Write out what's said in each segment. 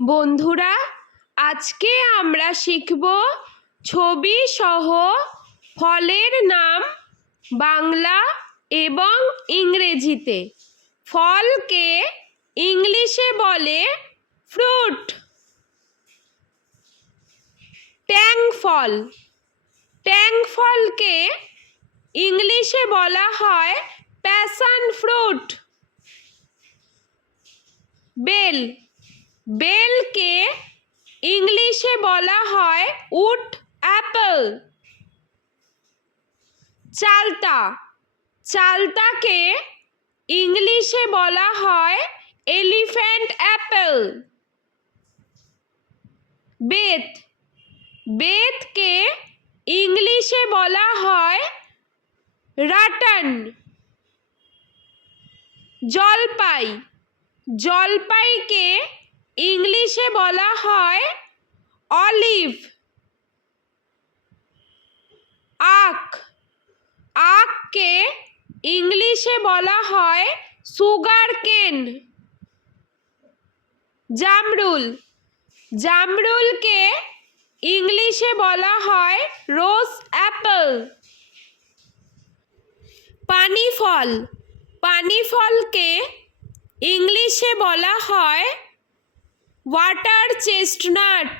বন্ধুরা, আজকে আমরা শিখব ছবি সহ ফলের নাম বাংলা এবং ইংরেজিতে। ফলকে ইংলিশে বলে ফ্রুট। ট্যাং ফল, ট্যাং ফলকে ইংলিশে বলা হয় প্যাশন ফ্রুট। বেল, বেলকে ইংলিশে বলা হয় উড অ্যাপল। চালতা, চালতাকে ইংলিশে বলা হয় এলিফ্যান্ট অ্যাপল। বেত, বেতকে ইংলিশে বলা হয় রাটান। জলপাই, জলপাইকে ইংলিশে বলা হয় অলিভ। আখ, আখকে ইংলিশে বলা হয় সুগার কেন। জামরুল, জামরুলকে ইংলিশে বলা হয় রোজ অ্যাপল। পানি ফল, পানি ফলকে ইংলিশে বলা হয় ওয়াটার চেস্টনাট।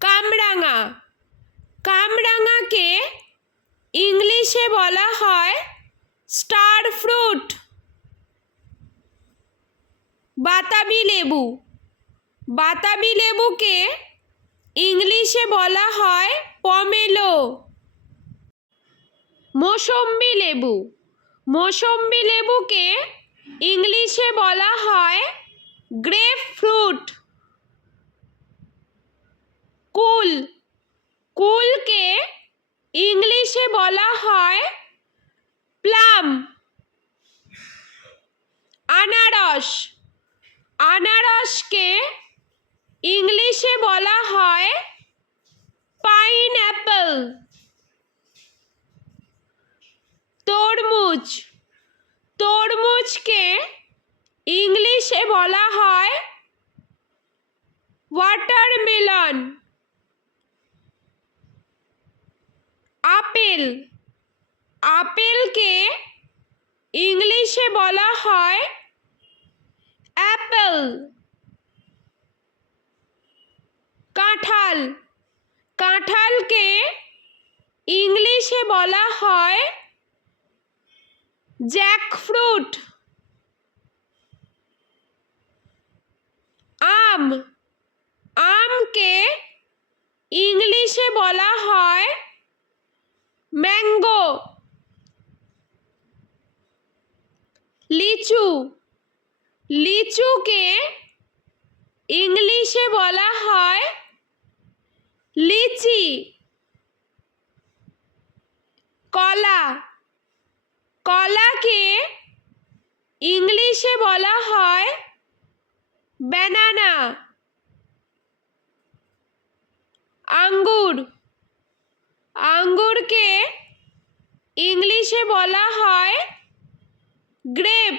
কামরাঙা, কামরাঙাকে ইংলিশে বলা হয় স্টার ফ্রুট। বাতাবি লেবু, বাতাবি লেবুকে ইংলিশে বলা হয় পমেলো। মৌসম্বি লেবু, মৌসম্বি লেবুকে ইংলিশে বলা হয় গ্রেপ ফ্রুট। কুল, কুলকে ইংলিশে বলা হয় প্লাম। আনারস, আনারসকে ইংলিশে বলা হয় পাইনঅ্যাপল। তরমুজ, তরমুজকে ইংলিশে বলা হয় ওয়াটারমেলন। আপেল, আপেলকে ইংলিশে বলা হয় অ্যাপল। কাঁঠাল, কাঁঠালকে ইংলিশে বলা হয় জ্যাকফ্রুট। আম, আমকে ইংলিশে বলা হয় ম্যাঙ্গো। লিচু, লিচুকে ইংলিশে বলা হয় লিচি। কলা, কলাকে ইংলিশে বলা হয় ব্যানানা। আঙ্গুর, আঙ্গুরকে ইংলিশে বলা হয় গ্রেপ।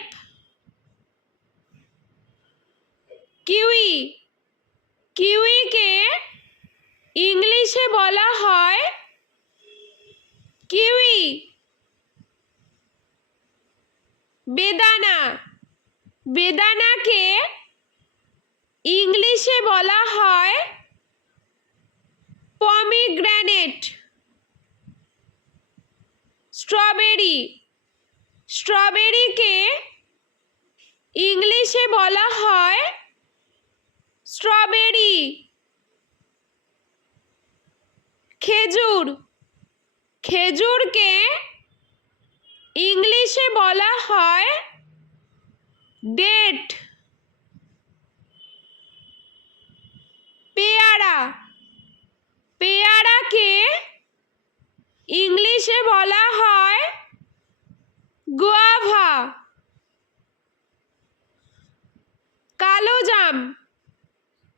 কিউই, কিউইকে ইংলিশে বলা হয় কিউই। বেদানা, বেদানাকে ইংলিশে বলা হয় পমিগ্রেনেট। স্ট্রবেরি, স্ট্রবেরিকে ইংলিশে বলা হয় স্ট্রবেরি। খেজুর, খেজুরকে ইংলিশে বলা হয় ডেট। পেয়ারা, পেয়ারাকে ইংলিশে বলা হয় গুয়াভা। কালোজাম,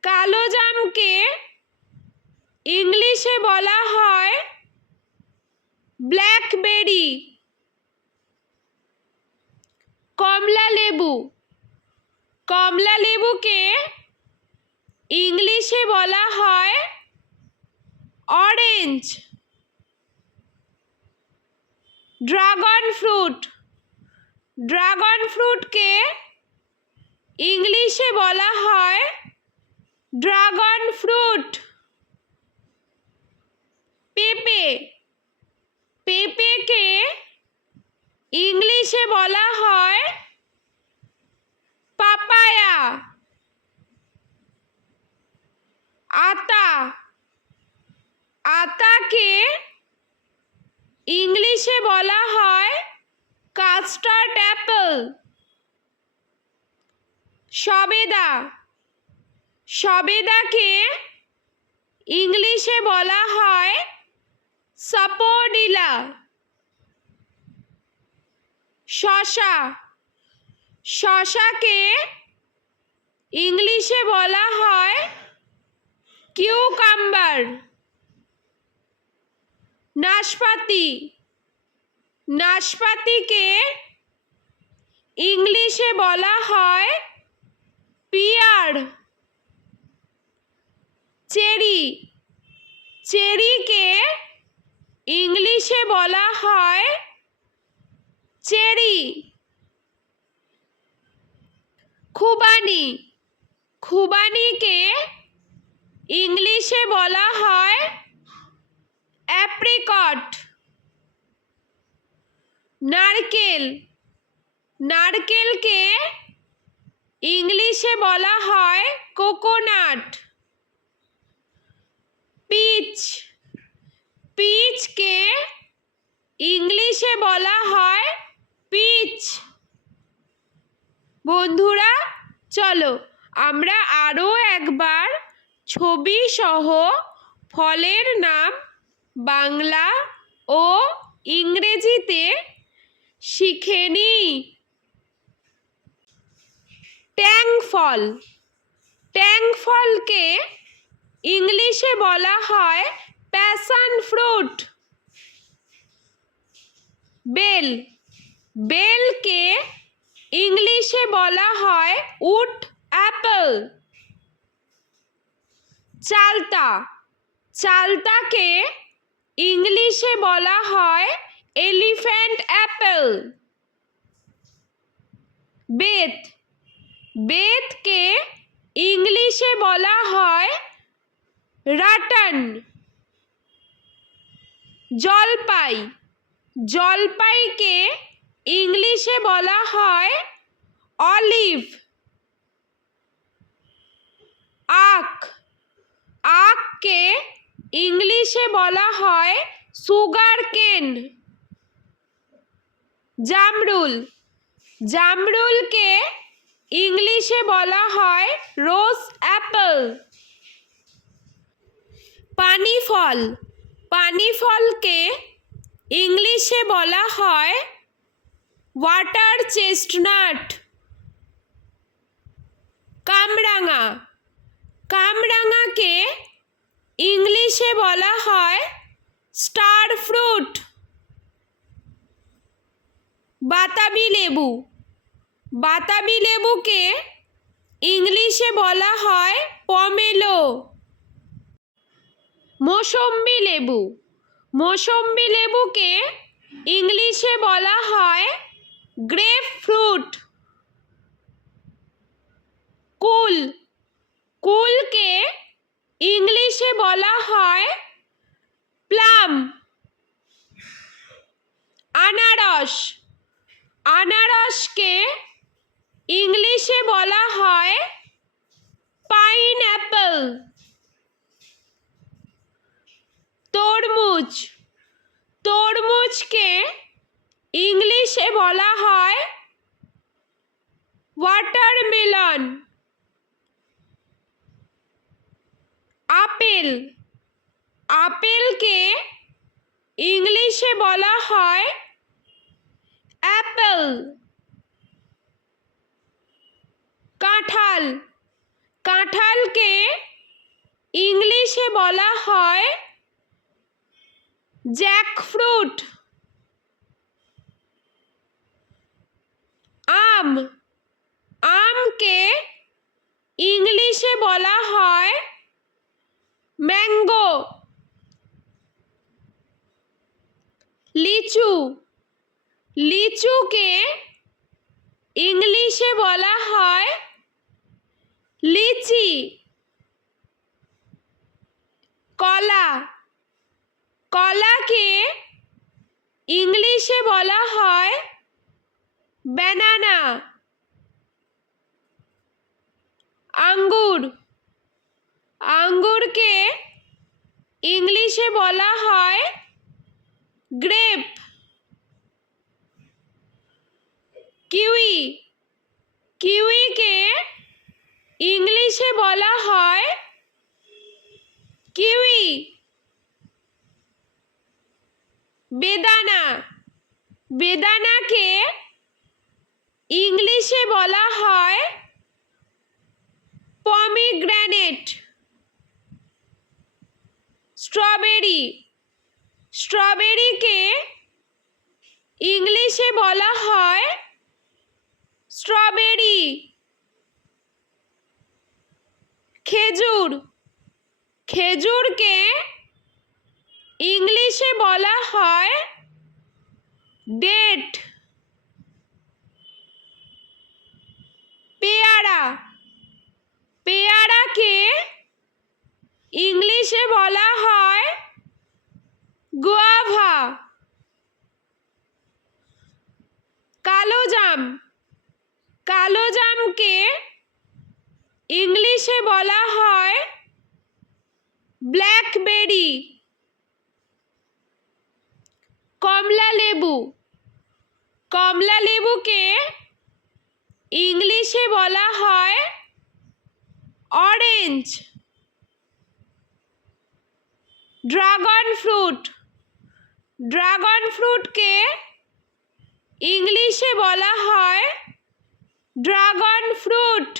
কালোজামকে ইংলিশে বলা হয় কমলা লেবুকে ইংলিশে বলা হয় অরেঞ্জ। ড্রাগন ফ্রুট, ড্রাগন ফ্রুটকে ইংলিশে বলা হয় ড্রাগন ফ্রুট। পেঁপে, পেঁপেকে ইংলিশে বলা হয় পাপায়া। আতা, আতাকে ইংলিশে বলা হয় কাস্টার্ড অ্যাপেল। সবেদা, সবেদাকে ইংলিশে বলা হয় সাপোডিলা। শসা, শসাকে ইংলিশে বলা হয় কিউকাম্বার। নাশপাতি, নাশপাতিকে ইংলিশে বলা হয় পিয়ার। চেরি, চেরিকে ইংলিশে বলা হয় চেরি। খুবানি, খুবানিকে ইংলিশে বলা হয় অ্যাপ্রিকট। নারকেল, নারকেলকে ইংলিশে বলা হয় কোকোনাট। পিচ, পিচকে ইংলিশে বলা হয় পিচ। বন্ধুরা, চলো আমরা আরও একবার ছবি সহ ফলের নাম বাংলা ও ইংরেজিতে শিখে নিই। ট্যাং ফল, ট্যাং ফলকে ইংলিশে বলা হয় প্যাশন ফ্রুট। বেল, বেলকে ইংলিশে বলা হয় উড অ্যাপেল। চালতা, চালতাকে ইংলিশে বলা হয় এলিফ্যান্ট অ্যাপেল। বেত, বেতকে ইংলিশে বলা হয় রাটান। জলপাই, জলপাইকে ইংলিশে বলা হয় অলিভ। আখ, আখকে ইংলিশে বলা হয় সুগার কেন। জামরুল, জামরুলকে ইংলিশে বলা হয় রোজ অ্যাপেল। পানি ফল, পানি ফলকে ইংলিশে বলা হয় ওয়াটার চেস্টনাট। কামরাঙা, কামরাঙাকে ইংলিশে বলা হয় স্টার ফ্রুট। বাতাবি লেবু, বাতাবি লেবুকে ইংলিশে বলা হয় পমেলো। মৌসম্বি লেবু, মৌসম্বি লেবুকে ইংলিশে বলা হয় গ্রেপ ফ্রুট। কুল, কুলকে ইংলিশে বলা হয় প্লাম। আনারস, আনারসকে ইংলিশে বলা হয় পাইনঅ্যাপল। তরমুজ, তরমুজকে ইংলিশে বলা হয় ওয়াটারমেলন। আপেল, আপেলকে ইংলিশে বলা হয় অ্যাপেল। কাঁঠাল, কাঁঠালকে ইংলিশে বলা হয় জ্যাকফ্রুট। আম, আমকে ফলকে ইংলিশে বলা হয় ম্যাঙ্গো। লিচু, লিচুকে ইংলিশে বলা হয় লিচি। কলা, কলাকে ইংলিশে বলা হয় ব্যানানা। আঙ্গুর, আঙ্গুরকে ইংলিশে বলা হয় গ্রেপ। কিউই, কিউইকে ইংলিশে বলা হয় কিউই। বেদানা, বেদানাকে ইংলিশে বলা হয় পমিগ্রেনেট। স্ট্রবেরি, স্ট্রবেরিকে ইংলিশে বলা হয় স্ট্রবেরি। খেজুর, খেজুরকে ইংলিশে বলা হয় ডেট। পেয়ারা, পেয়ারাকে ইংলিশে বলা হয় গুয়াভা। কালোজাম, কালোজামকে ইংলিশে বলা হয় ব্ল্যাকবেরি। কমলা লেবু, কমলা লেবুকে ইংলিশে বলা হয় অরেঞ্জ। ড্রাগন ফ্রুট, ড্রাগন ফ্রুটকে ইংলিশে বলা হয় ড্রাগন ফ্রুট।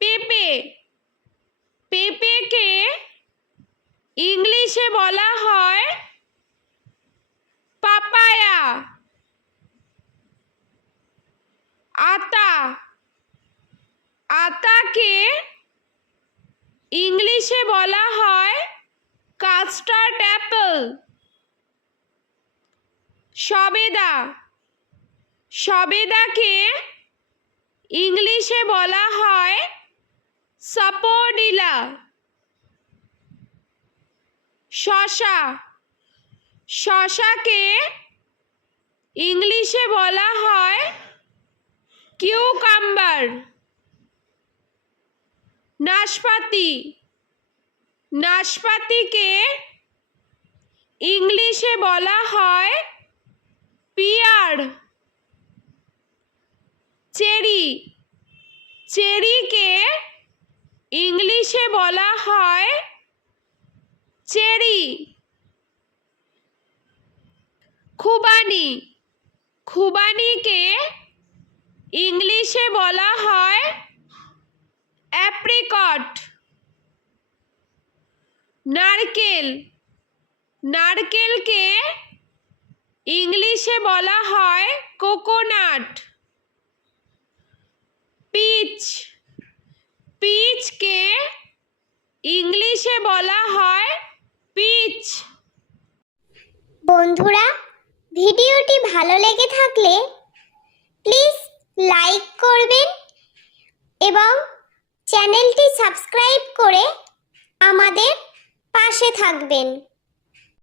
পেঁপে, পেঁপেকে ইংলিশে বলা হয় পাপায়া। আতা, আতাকে ইংলিশে বলা হয় কাস্টার্ড অ্যাপেল। সবেদা, সবেদাকে ইংলিশে বলা হয় সাপোডিলা। শসা, শসাকে ইংলিশে বলা হয় কিউকাম্বার। নাশপাতি, নাশপাতিকে ইংলিশে বলা হয় পিয়ার। চেরি, চেরিকে ইংলিশে বলা হয় চেরি। খুবানি, খুবানিকে ইংলিশে বলা হয় অ্যাপ্রিকট। নারকেল, নারকেলকে ইংলিশে বলা হয় কোকোনাট। পিচ, পিচকে ইংলিশে বলা হয় পিচ। বন্ধুরা, ভিডিওটি ভালো লেগে থাকলে প্লিজ লাইক করবেন এবং চ্যানেলটি সাবস্ক্রাইব করে আমাদের পাশে থাকবেন।